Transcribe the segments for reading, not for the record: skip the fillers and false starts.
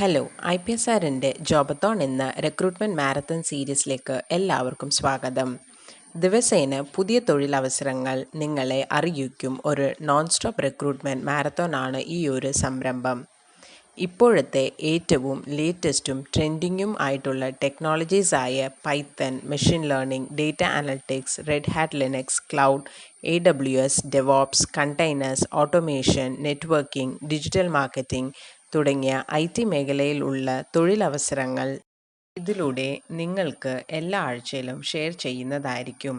Hello IPSRൻ്റെ ജോബത്തോൺ എന്ന recruitment marathon സീരീസിലേക്ക് എല്ലാവർക്കും സ്വാഗതം. ദിവസേന പുതിയ തൊഴിലവസരങ്ങൾ നിങ്ങളെ അറിയിക്കും ഒരു നോൺ സ്റ്റോപ്പ് റിക്രൂട്ട്മെൻറ്റ് മാരത്തോണാണ് ഈ ഒരു സംരംഭം. ഇപ്പോഴത്തെ ഏറ്റവും ലേറ്റസ്റ്റും ട്രെൻഡിങ്ങും ആയിട്ടുള്ള ടെക്നോളജീസായ Python, machine learning, data analytics, Red Hat Linux, cloud, AWS, DevOps, containers, automation, networking, digital marketing തുടങ്ങിയ IT മേഖലയിലുള്ള തൊഴിലവസരങ്ങൾ ഇതിലൂടെ നിങ്ങൾക്ക് എല്ലാ ആഴ്ചയിലും ഷെയർ ചെയ്യുന്നതായിരിക്കും.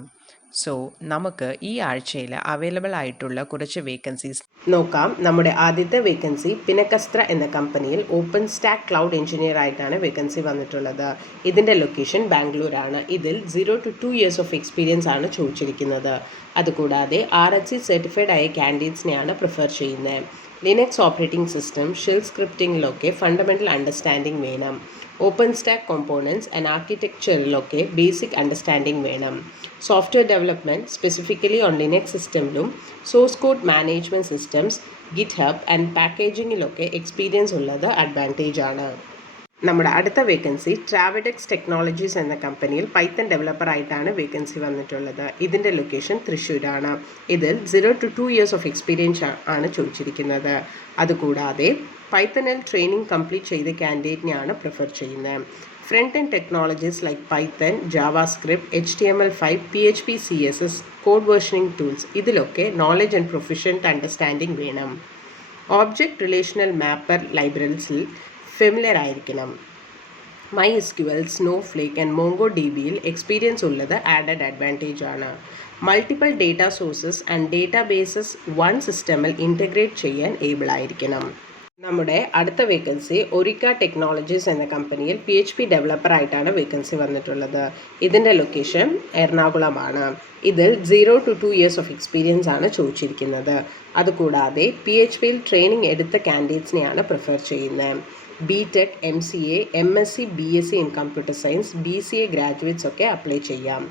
സോ നമുക്ക് ഈ ആഴ്ചയിൽ അവൈലബിൾ ആയിട്ടുള്ള കുറച്ച് വേക്കൻസീസ് നോക്കാം. നമ്മുടെ ആദ്യത്തെ വേക്കൻസി പിനക്കസ്ത്ര എന്ന കമ്പനിയിൽ ഓപ്പൺ സ്റ്റാക്ക് ക്ലൗഡ് എഞ്ചിനീയർ ആയിട്ടാണ് വേക്കൻസി വന്നിട്ടുള്ളത്. ഇതിൻ്റെ ലൊക്കേഷൻ ബാംഗ്ലൂരാണ്. ഇതിൽ 0 to 2 years ഓഫ് എക്സ്പീരിയൻസ് ആണ് ചോദിച്ചിരിക്കുന്നത്. അതുകൂടാതെ RHC സർട്ടിഫൈഡ് ആയ കാൻഡിഡേറ്റ്സിനെയാണ് പ്രിഫർ ചെയ്യുന്നത്. ലിനക്സ് ഓപ്പറേറ്റിംഗ് സിസ്റ്റം, ഷെൽ സ്ക്രിപ്റ്റിംഗിലൊക്കെ ഫണ്ടമെൻ്റൽ അണ്ടർസ്റ്റാൻഡിംഗ് വേണം. ഓപ്പൺ സ്റ്റാക്ക് കോമ്പോണൻറ്റ്സ് ആൻഡ് ആർക്കിടെക്ചറിലൊക്കെ ബേസിക് അണ്ടർസ്റ്റാൻഡിംഗ് വേണം. Software development specifically on Linux സിസ്റ്റമിലും source code management systems, GitHub and പാക്കേജിങ്ങിലൊക്കെ എക്സ്പീരിയൻസ് ഉള്ളത് അഡ്വാൻറ്റേജ് ആണ്. നമ്മുടെ അടുത്ത വേക്കൻസി ട്രാവഡെക്സ് ടെക്നോളജീസ് എന്ന കമ്പനിയിൽ പൈത്തൺ ഡെവലപ്പറായിട്ടാണ് വേക്കൻസി വന്നിട്ടുള്ളത്. ഇതിൻ്റെ ലൊക്കേഷൻ തൃശ്ശൂരാണ്. ഇതിൽ 0 to 2 years ഓഫ് എക്സ്പീരിയൻസ് ആണ് ചോദിച്ചിരിക്കുന്നത്. അതുകൂടാതെ പൈത്തണിൽ ട്രെയിനിങ് കംപ്ലീറ്റ് ചെയ്ത കാൻഡിഡേറ്റിനെയാണ് പ്രിഫർ ചെയ്യുന്നത്. Front end technologies like Python, JavaScript, HTML5, PHP, CSS, code versioning tools ഇതിലൊക്കെ നോളജ് ആൻഡ് പ്രൊഫഷണൽ അണ്ടർസ്റ്റാൻഡിംഗ് വേണം. ഓബ്ജക്റ്റ് റിലേഷണൽ മാപ്പർ ലൈബ്രറീസിൽ ഫെമിലിയർ ആയിരിക്കണം. MySQL, സ്നോഫ്ലേക്ക് ആൻഡ് MongoDBയിൽ എക്സ്പീരിയൻസ് ഉള്ളത് ആഡഡ് അഡ്വാൻറ്റേജ് ആണ്. Multiple data sources and databases one സിസ്റ്റമിൽ integrate ചെയ്യാൻ able ആയിരിക്കണം. നമ്മുടെ അടുത്ത വേക്കൻസി ഒറിക്ക ടെക്നോളജീസ് എന്ന കമ്പനിയിൽ PHP ഡെവലപ്പറായിട്ടാണ് വേക്കൻസി വന്നിട്ടുള്ളത്. ഇതിൻ്റെ ലൊക്കേഷൻ എറണാകുളമാണ്. ഇതിൽ 0 to 2 years ഓഫ് എക്സ്പീരിയൻസ് ആണ് ചോദിച്ചിരിക്കുന്നത്. അതുകൂടാതെ PHPയിൽ ട്രെയിനിങ് എടുത്ത കാൻഡിഡേറ്റ്സിനെയാണ് പ്രിഫർ ചെയ്യുന്നത്. BTech, MCA, MSc, BSc in computer science, BCA graduates ഒക്കെ അപ്ലൈ ചെയ്യാം.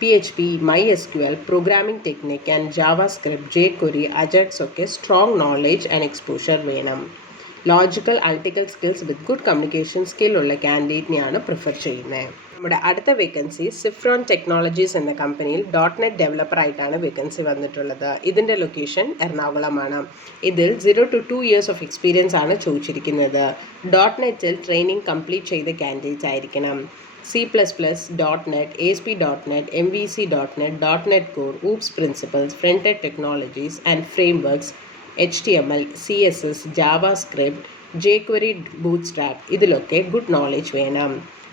PHP, MySQL, programming technique and JavaScript, jQuery, Ajax ഒക്കെ സ്ട്രോങ് നോളേജ് ആൻഡ് എക്സ്പോഷർ വേണം. Logical analytical skills with good communication skill ഉള്ള കാൻഡിഡേറ്റിനെയാണ് prefer ചെയ്യുന്നത്. നമ്മുടെ അടുത്ത വേക്കൻസി സിഫ്രോൺ ടെക്നോളജീസ് എന്ന കമ്പനിയിൽ .NET ഡെവലപ്പറായിട്ടാണ് വേക്കൻസി വന്നിട്ടുള്ളത്. ഇതിൻ്റെ ലൊക്കേഷൻ എറണാകുളമാണ്. ഇതിൽ 0 to 2 years ഓഫ് എക്സ്പീരിയൻസ് ആണ് ചോദിച്ചിരിക്കുന്നത്. .NETൽ ട്രെയിനിങ് കംപ്ലീറ്റ് ചെയ്ത കാൻഡിഡേറ്റ് ആയിരിക്കണം. C++, .NET, ASP.NET, MVC.NET, .NET Core, OOPS Principles, Front-End Technologies and Frameworks, HTML, CSS, JavaScript, jQuery, Bootstrap ഇതിലൊക്കെ ഗുഡ് നോളേജ് വേണം.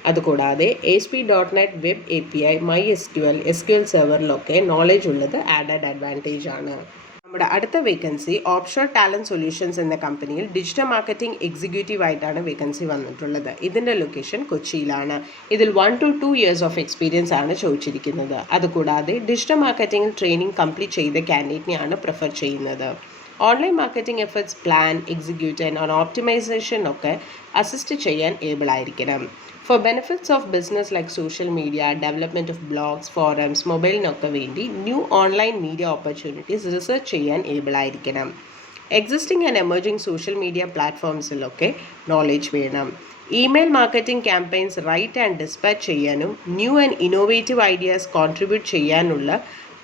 അതുകൂടാതെ ASP.NET web API, MySQL, SQL സെർവറിലൊക്കെ knowledge ഉള്ളത് added advantage ആണ്. നമ്മുടെ അടുത്ത വേക്കൻസി ഓപ്ഷോർ ടാലൻറ്റ് സൊല്യൂഷൻസ് എന്ന കമ്പനിയിൽ ഡിജിറ്റൽ മാർക്കറ്റിംഗ് എക്സിക്യൂട്ടീവ് ആയിട്ടാണ് വേക്കൻസി വന്നിട്ടുള്ളത്. ഇതിൻ്റെ ലൊക്കേഷൻ കൊച്ചിയിലാണ്. ഇതിൽ 1 to 2 years ഓഫ് എക്സ്പീരിയൻസ് ആണ് ചോദിച്ചിരിക്കുന്നത്. അതുകൂടാതെ ഡിജിറ്റൽ മാർക്കറ്റിംഗിൽ ട്രെയിനിങ് കംപ്ലീറ്റ് ചെയ്ത കാൻഡിഡേറ്റിനെയാണ് പ്രിഫർ ചെയ്യുന്നത്. Online marketing efforts plan, execute and optimization ഒക്കെ അസിസ്റ്റ് ചെയ്യാൻ ഏബിൾ ആയിരിക്കണം. For benefits of business like social media, development of blogs, forums, മൊബൈലിനൊക്കെ വേണ്ടി new online media opportunities research ചെയ്യാൻ ഏബിൾ ആയിരിക്കണം. Existing and emerging social media പ്ലാറ്റ്ഫോംസിലൊക്കെ knowledge വേണം. Email marketing campaigns write and dispatch ചെയ്യാനും new and innovative ideas contribute ചെയ്യാനുള്ള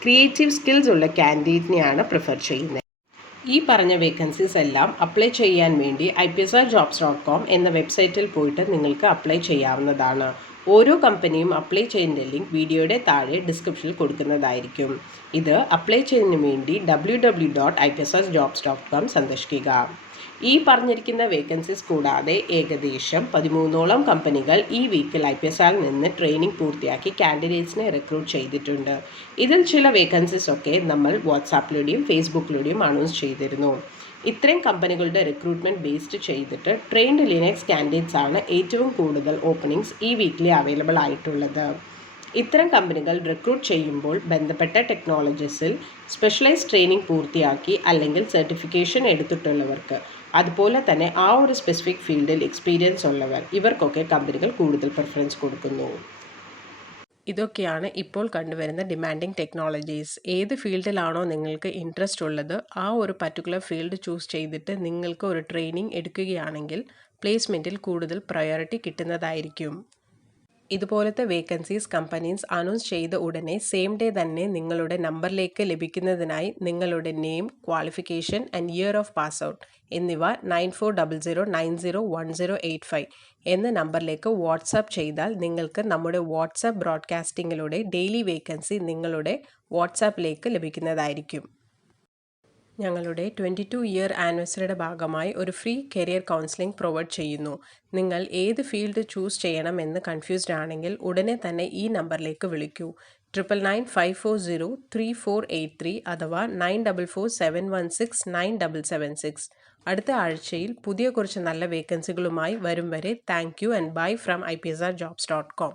creative skills ഉള്ള കാൻഡിഡേറ്റിനെയാണ് പ്രിഫർ ചെയ്യുന്നത്. ഈ പറഞ്ഞ വേക്കൻസീസ് എല്ലാം അപ്ലൈ ചെയ്യാൻ വേണ്ടി IPSRjobs.com എന്ന വെബ്സൈറ്റിൽ പോയിട്ട് നിങ്ങൾക്ക് അപ്ലൈ ചെയ്യാവുന്നതാണ്. ഓരോ കമ്പനിയും അപ്ലൈ ചെയ്യുന്ന ലിങ്ക് വീഡിയോയുടെ താഴെ ഡിസ്ക്രിപ്ഷനിൽ കൊടുക്കുന്നതായിരിക്കും. ഇത് അപ്ലൈ ചെയ്യുന്നതിന് വേണ്ടി www.IPSRjobs.com സന്ദർശിക്കുക. ഈ പറഞ്ഞിരിക്കുന്ന വേക്കൻസീസ് കൂടാതെ ഏകദേശം 13ഓളം കമ്പനികൾ ഈ വീക്കിൽ IPSRൽ നിന്ന് ട്രെയിനിങ് പൂർത്തിയാക്കി കാൻഡിഡേറ്റ്സിനെ റിക്രൂട്ട് ചെയ്തിട്ടുണ്ട്. ഇതിൽ ചില വേക്കൻസീസ് ഒക്കെ നമ്മൾ വാട്സാപ്പിലൂടെയും ഫേസ്ബുക്കിലൂടെയും അനൗൺസ് ചെയ്തിരുന്നു. ഇത്രയും കമ്പനികളുടെ റിക്രൂട്ട്മെൻറ്റ് ബേസ്ഡ് ചെയ്തിട്ട് ട്രെയിൻഡ് ലിനക്സ് കാൻഡിഡേറ്റ്സ് ആണ് ഏറ്റവും കൂടുതൽ ഓപ്പണിങ്സ് ഈ വീക്കിലി അവൈലബിൾ ആയിട്ടുള്ളത്. ഇത്തരം കമ്പനികൾ റിക്രൂട്ട് ചെയ്യുമ്പോൾ ബന്ധപ്പെട്ട ടെക്നോളജീസിൽ സ്പെഷ്യലൈസ്ഡ് ട്രെയിനിങ് പൂർത്തിയാക്കി അല്ലെങ്കിൽ സർട്ടിഫിക്കേഷൻ എടുത്തിട്ടുള്ളവർക്ക്, അതുപോലെ തന്നെ ആ ഒരു സ്പെസിഫിക് ഫീൽഡിൽ എക്സ്പീരിയൻസ് ഉള്ളവർ, ഇവർക്കൊക്കെ കമ്പനികൾ കൂടുതൽ പ്രിഫറൻസ് കൊടുക്കുന്നു. ഇതൊക്കെയാണ് ഇപ്പോൾ കണ്ടുവരുന്ന ഡിമാൻഡിങ് ടെക്നോളജീസ്. ഏത് ഫീൽഡിലാണോ നിങ്ങൾക്ക് ഇൻട്രസ്റ്റ് ഉള്ളത് ആ ഒരു പർട്ടിക്കുലർ ഫീൽഡ് ചൂസ് ചെയ്തിട്ട് നിങ്ങൾക്ക് ഒരു ട്രെയിനിങ് എടുക്കുകയാണെങ്കിൽ പ്ലേസ്മെൻറ്റിൽ കൂടുതൽ പ്രയോറിറ്റി കിട്ടുന്നതായിരിക്കും. ഇതുപോലത്തെ വേക്കൻസീസ് കമ്പനീസ് അനൗൺസ് ചെയ്ത ഉടനെ സെയിം ഡേ തന്നെ നിങ്ങളുടെ നമ്പറിലേക്ക് ലഭിക്കുന്നതിനായി നിങ്ങളുടെ name, qualification and year of pass out എന്നിവ 9400901085 എന്ന നമ്പറിലേക്ക് വാട്സാപ്പ് ചെയ്താൽ നിങ്ങൾക്ക് നമ്മുടെ വാട്സാപ്പ് ബ്രോഡ്കാസ്റ്റിങ്ങിലൂടെ ഡെയിലി വേക്കൻസി നിങ്ങളുടെ വാട്സാപ്പിലേക്ക് ലഭിക്കുന്നതായിരിക്കും. ഞങ്ങളുടെ 22-ഇയർ ആനിവേഴ്സറിയുടെ ഭാഗമായി ഒരു ഫ്രീ കരിയർ കൗൺസിലിംഗ് പ്രൊവൈഡ് ചെയ്യുന്നു. നിങ്ങൾ ഏത് ഫീൽഡ് ചൂസ് ചെയ്യണമെന്ന് കൺഫ്യൂസ്ഡ് ആണെങ്കിൽ ഉടനെ തന്നെ ഈ നമ്പറിലേക്ക് വിളിക്കൂ. 9995403483 അഥവാ 9447169776. അടുത്ത ആഴ്ചയിൽ പുതിയ കുറച്ച് നല്ല വേക്കൻസികളുമായി വരും വരെ thank you and bye from IPSRjobs.com.